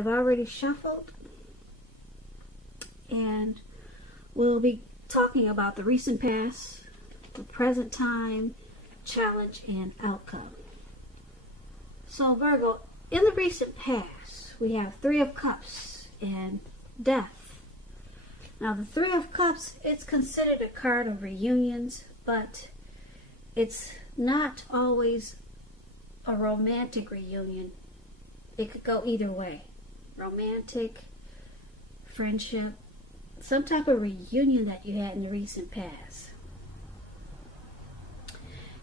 I've already shuffled, and we'll be talking about the recent past, the present time, challenge, and outcome. So Virgo, in the recent past, we have Three of Cups and Death. Now the Three of Cups, it's considered a card of reunions, but it's not always a romantic reunion. It could go either way. Romantic, friendship, some type of reunion that you had in the recent past.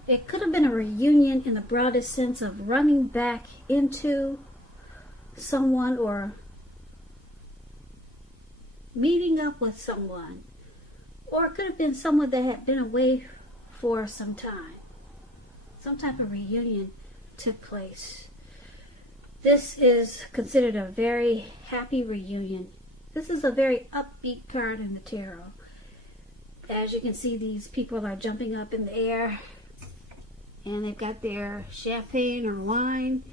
It could have been a reunion in the broadest sense of running back into someone or meeting up with someone. Or it could have been someone that had been away for some time. Some type of reunion took place. This is considered a very happy reunion. This is a very upbeat card in the tarot. As you can see, these people are jumping up in the air, and they've got their champagne or wine,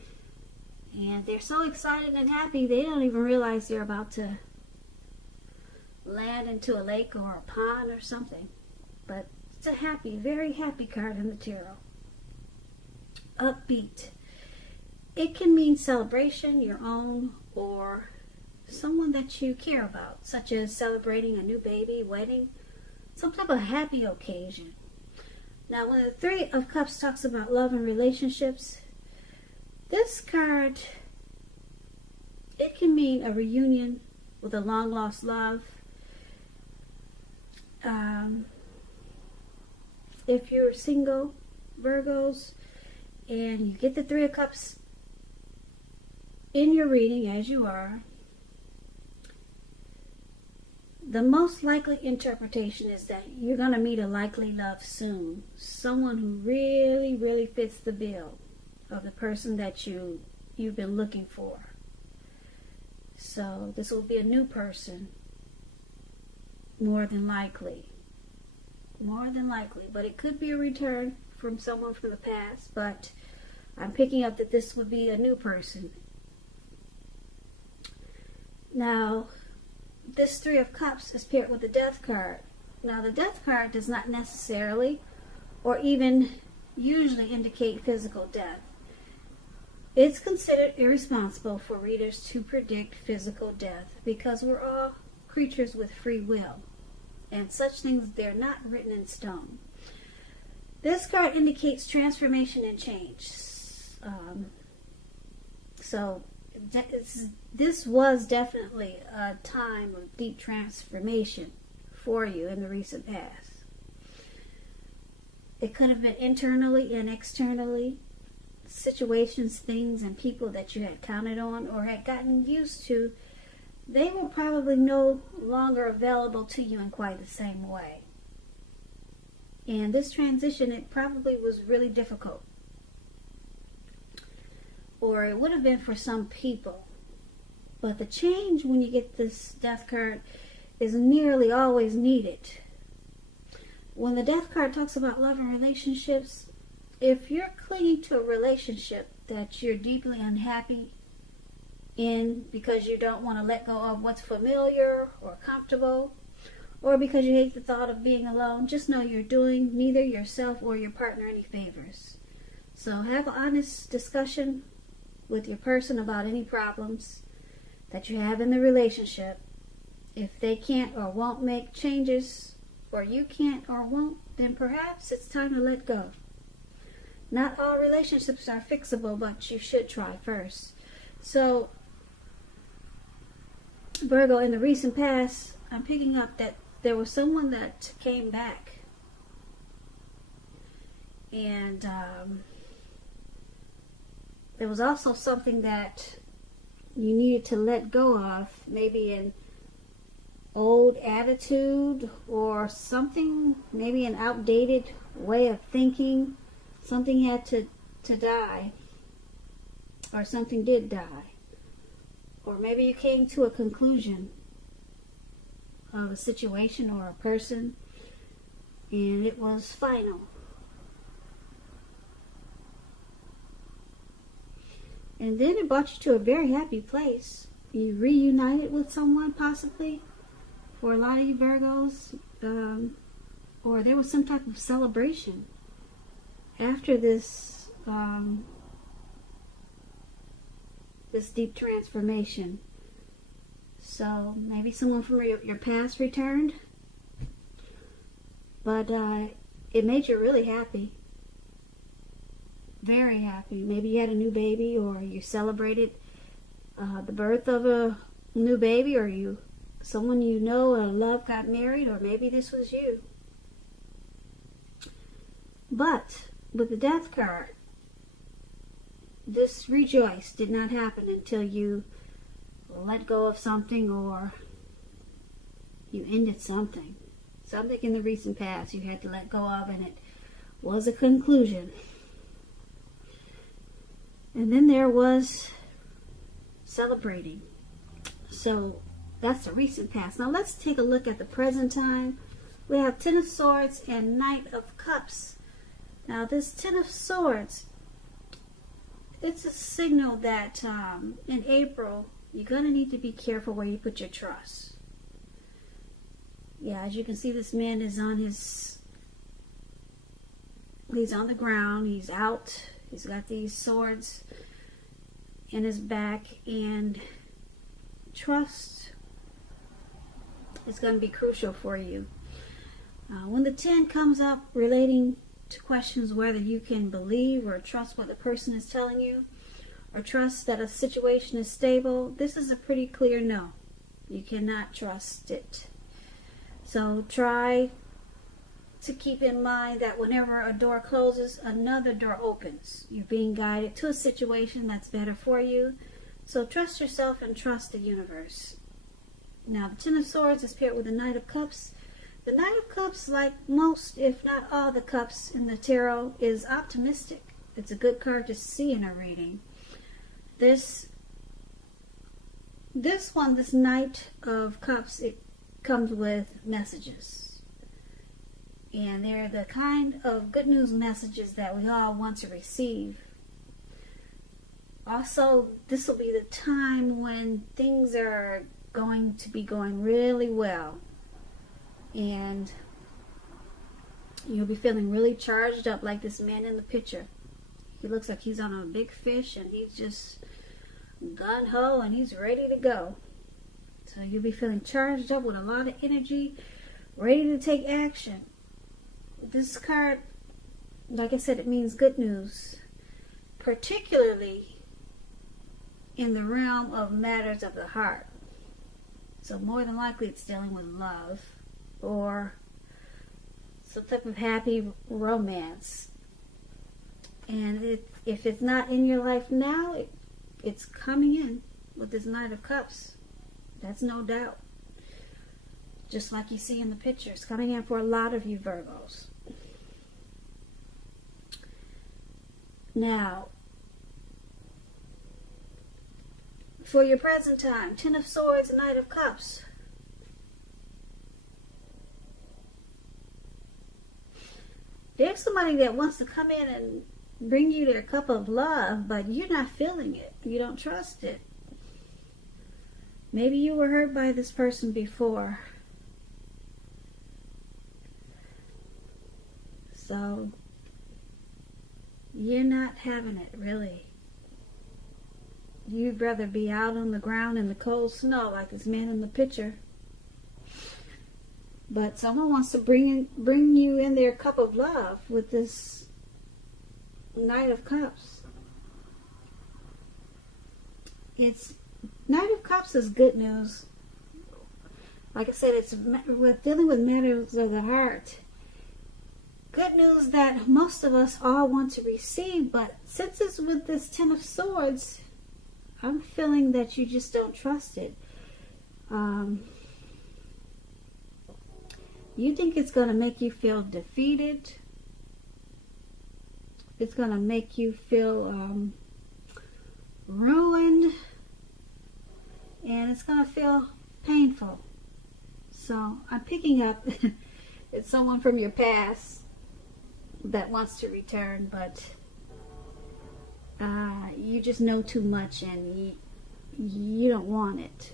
and they're so excited and happy they don't even realize they're about to land into a lake or a pond or something. But it's a happy, very happy card in the tarot. Upbeat. It can mean celebration, your own, or someone that you care about, such as celebrating a new baby, wedding, some type of happy occasion. Now, when the Three of Cups talks about love and relationships, this card, it can mean a reunion with a long-lost love. If you're single, Virgos, and you get the Three of Cups in your reading, as you are, the most likely interpretation is that you're going to meet a likely love soon. Someone who really, really fits the bill of the person that you've been looking for. So this will be a new person, more than likely. More than likely. But it could be a return from someone from the past. But I'm picking up that this would be a new person. Now, this Three of Cups is paired with the Death card. Now, the Death card does not necessarily or even usually indicate physical death. It's considered irresponsible for readers to predict physical death because we're all creatures with free will. And such things, they're not written in stone. This card indicates transformation and change. This was definitely a time of deep transformation for you in the recent past. It could have been internally and externally. Situations, things, and people that you had counted on or had gotten used to, they were probably no longer available to you in quite the same way. And this transition, it probably was really difficult. Or it would have been for some people. But the change when you get this Death card is nearly always needed. When the Death card talks about love and relationships, if you're clinging to a relationship that you're deeply unhappy in because you don't want to let go of what's familiar or comfortable, or because you hate the thought of being alone, just know you're doing neither yourself or your partner any favors. So have an honest discussion with your person about any problems that you have in the relationship. If they can't or won't make changes, or you can't or won't, then perhaps it's time to let go. Not all relationships are fixable, but you should try first. So, Virgo, in the recent past, I'm picking up that there was someone that came back. And there was also something that you needed to let go of, maybe an old attitude or something, maybe an outdated way of thinking. Something had to die, or something did die. Or maybe you came to a conclusion of a situation or a person, and it was final. And then it brought you to a very happy place. you reunited with someone possibly. For a lot of you Virgos, or there was some type of celebration after this this deep transformation. So maybe someone from your past returned, but it made you really happy, very happy. Maybe you had a new baby, or you celebrated the birth of a new baby, or someone you know or love got married, or maybe this was you. But with the Death card, this rejoice did not happen until you let go of something, or you ended something in the recent past you had to let go of, and it was a conclusion. And then there was celebrating. So that's the recent past. Now let's take a look at the present time. We have Ten of Swords and Knight of Cups. Now this Ten of Swords, it's a signal that in April you're going to need to be careful where you put your trust. Yeah, as you can see, this man is he's on the ground, he's out, he's got these swords in his back, and trust is going to be crucial for you. When the 10 comes up relating to questions whether you can believe or trust what the person is telling you, or trust that a situation is stable, this is a pretty clear no. You cannot trust it. So try to keep in mind that whenever a door closes, another door opens. You're being guided to a situation that's better for you. So trust yourself and trust the universe. Now, the Ten of Swords is paired with the Knight of Cups. The Knight of Cups, like most, if not all the cups in the tarot, is optimistic. It's a good card to see in a reading. This Knight of Cups, it comes with messages. And they're the kind of good news messages that we all want to receive. Also, this will be the time when things are going to be going really well. And you'll be feeling really charged up, like this man in the picture. He looks like he's on a big fish and he's just gung-ho and he's ready to go. So you'll be feeling charged up with a lot of energy, ready to take action. This card, like I said, it means good news, particularly in the realm of matters of the heart. So more than likely it's dealing with love or some type of happy romance. And if it's not in your life now, it's coming in with this Knight of Cups. That's no doubt. Just like you see in the picture, it's coming in for a lot of you Virgos. Now, for your present time, Ten of Swords, Knight of Cups. There's somebody that wants to come in and bring you their cup of love, but you're not feeling it. You don't trust it. Maybe you were hurt by this person before. So, you're not having it, really. You'd rather be out on the ground in the cold snow like this man in the picture. But someone wants to bring you in their cup of love with this Knight of Cups. Knight of Cups is good news. Like I said, it's dealing with matters of the heart. Good news that most of us all want to receive, but since it's with this Ten of Swords, I'm feeling that you just don't trust it. You think it's going to make you feel defeated. It's going to make you feel ruined. And it's going to feel painful. So I'm picking up it's someone from your past that wants to return, but you just know too much and you don't want it.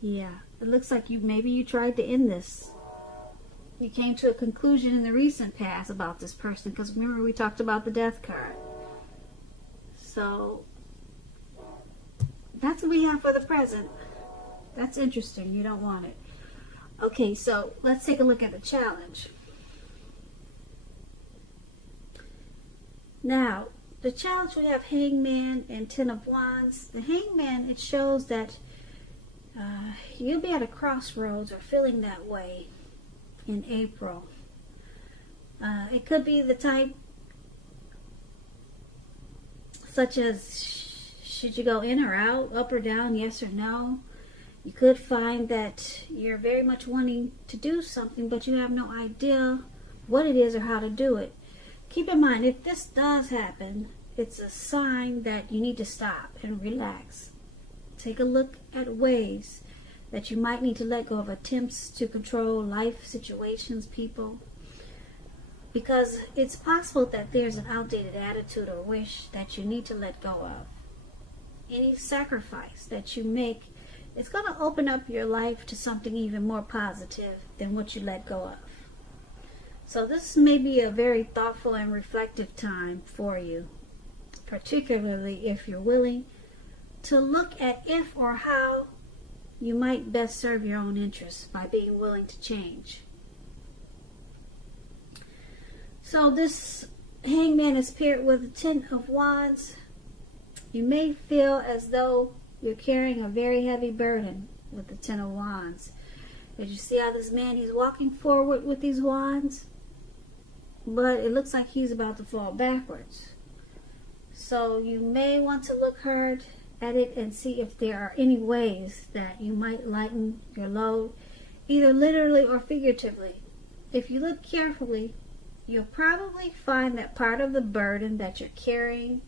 Yeah, it looks like maybe you tried to end this. You came to a conclusion in the recent past about this person, because remember we talked about the death card. So that's what we have for the present. That's interesting. You don't want it. Okay, so let's take a look at the challenge. Now, the challenge, we have Hangman and Ten of Wands. The Hangman, it shows that you'll be at a crossroads or feeling that way in April. It could be the type such as, should you go in or out, up or down, yes or no. You could find that you're very much wanting to do something, but you have no idea what it is or how to do it. Keep in mind, if this does happen, it's a sign that you need to stop and relax. Take a look at ways that you might need to let go of attempts to control life situations, people. Because it's possible that there's an outdated attitude or wish that you need to let go of. Any sacrifice that you make, it's going to open up your life to something even more positive than what you let go of. So this may be a very thoughtful and reflective time for you, particularly if you're willing to look at if or how you might best serve your own interests by being willing to change. So this Hangman is paired with the Ten of Wands. You may feel as though you're carrying a very heavy burden with the Ten of Wands. Did you see how this man, he's walking forward with these wands? But it looks like he's about to fall backwards. So you may want to look hard at it and see if there are any ways that you might lighten your load, either literally or figuratively. If you look carefully, you'll probably find that part of the burden that you're carrying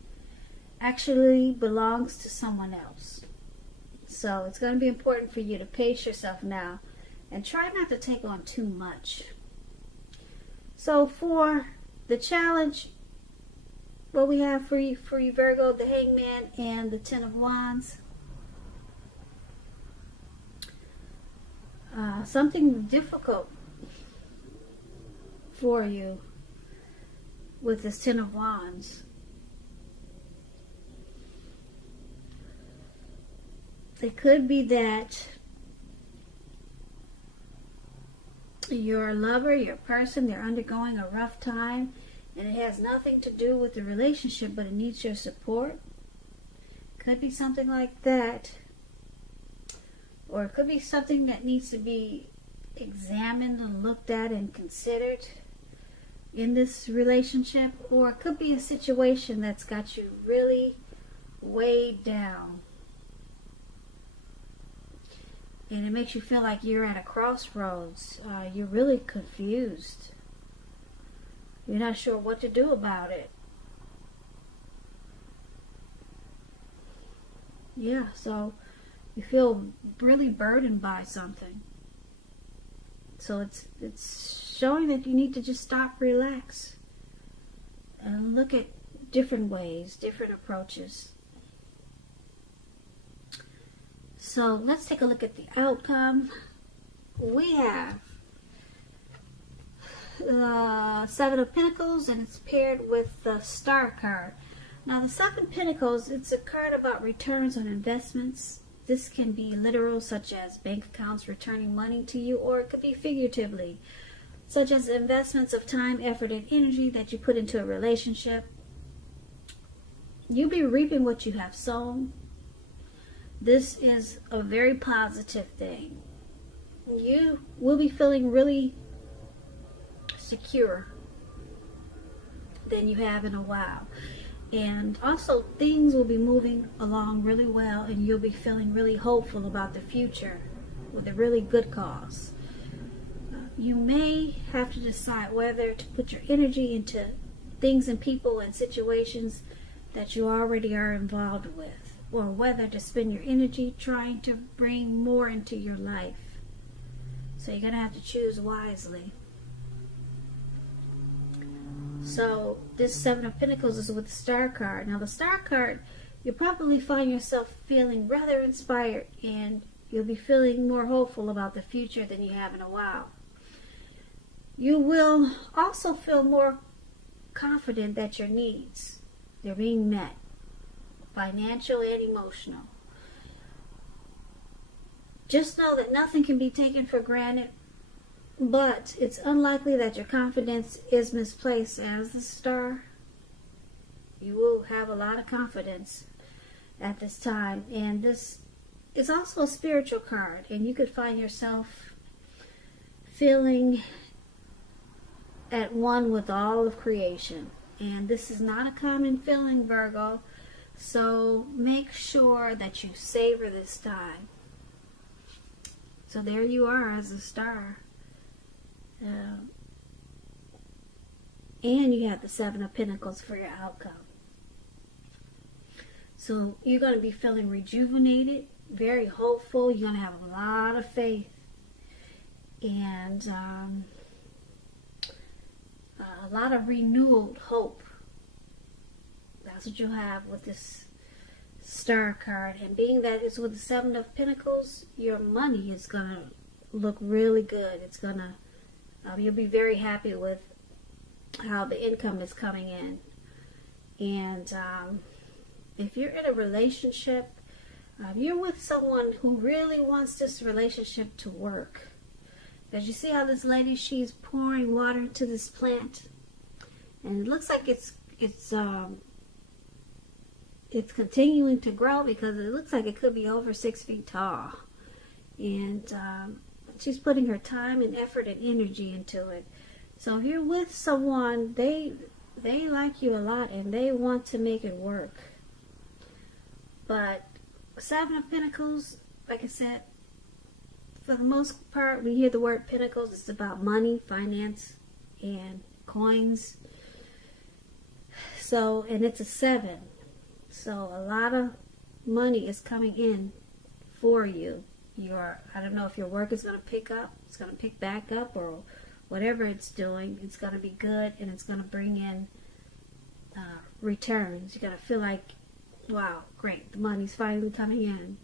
actually belongs to someone else. So it's going to be important for you to pace yourself now and try not to take on too much. So for the challenge, what we have for you Virgo, the Hangman and the Ten of Wands. Something difficult for you with this Ten of Wands. It could be that your lover, your person, they're undergoing a rough time, and it has nothing to do with the relationship, but it needs your support. Could be something like that. Or it could be something that needs to be examined and looked at and considered in this relationship. Or it could be a situation that's got you really weighed down. And it makes you feel like you're at a crossroads. You're really confused. You're not sure what to do about it. Yeah, so you feel really burdened by something. So it's showing that you need to just stop, relax, and look at different ways, different approaches. So let's take a look at the outcome. We have the Seven of Pentacles, and it's paired with the Star card. Now the Seven of Pentacles, it's a card about returns on investments. This can be literal, such as bank accounts returning money to you, or it could be figuratively, such as investments of time, effort, and energy that you put into a relationship. You'll be reaping what you have sown. This is a very positive thing. You will be feeling really secure than you have in a while. And also things will be moving along really well, and you'll be feeling really hopeful about the future with a really good cause. You may have to decide whether to put your energy into things and people and situations that you already are involved with, or whether to spend your energy trying to bring more into your life. So you're going to have to choose wisely. So this Seven of Pentacles is with the Star card. Now the Star card, you'll probably find yourself feeling rather inspired, and you'll be feeling more hopeful about the future than you have in a while. You will also feel more confident that your needs, they're being met, financial and emotional. Just know that nothing can be taken for granted, but it's unlikely that your confidence is misplaced as the Star. You will have a lot of confidence at this time, and this is also a spiritual card, and you could find yourself feeling at one with all of creation. And this is not a common feeling, Virgo, so make sure that you savor this time. So there you are as a Star. And you have the Seven of Pentacles for your outcome. So you're going to be feeling rejuvenated, very hopeful. You're going to have a lot of faith, and a lot of renewed hope. That's what you'll have with this Star card. And being that it's with the Seven of Pentacles, your money is going to look really good. It's going to, you'll be very happy with how the income is coming in. And if you're in a relationship, you're with someone who really wants this relationship to work. Because you see how this lady, she's pouring water into this plant, and it looks like it's continuing to grow, because it looks like it could be over 6 feet tall. And she's putting her time and effort and energy into it. So if you're with someone, they like you a lot and they want to make it work. But Seven of Pentacles, like I said, for the most part, we hear the word pentacles, it's about money, finance, and coins. So, and it's a 7. So a lot of money is coming in for you. I don't know if your work is going to pick up, it's going to pick back up, or whatever it's doing, it's going to be good, and it's going to bring in returns. You're going to feel like, wow, great, the money's finally coming in.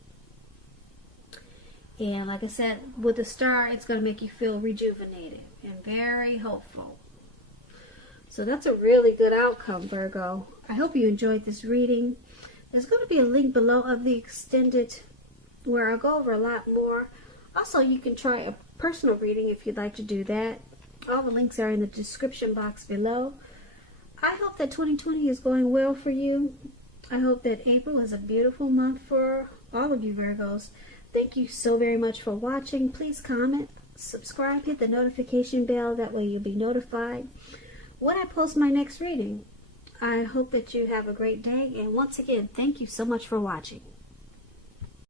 And like I said, with the Star, it's going to make you feel rejuvenated and very hopeful. So that's a really good outcome, Virgo. I hope you enjoyed this reading. There's going to be a link below of the extended, where I'll go over a lot more. Also, you can try a personal reading if you'd like to do that. All the links are in the description box below. I hope that 2020 is going well for you. I hope that April is a beautiful month for all of you Virgos. Thank you so very much for watching. Please comment, subscribe, hit the notification bell. That way you'll be notified when I post my next reading. I hope that you have a great day. And once again, thank you so much for watching.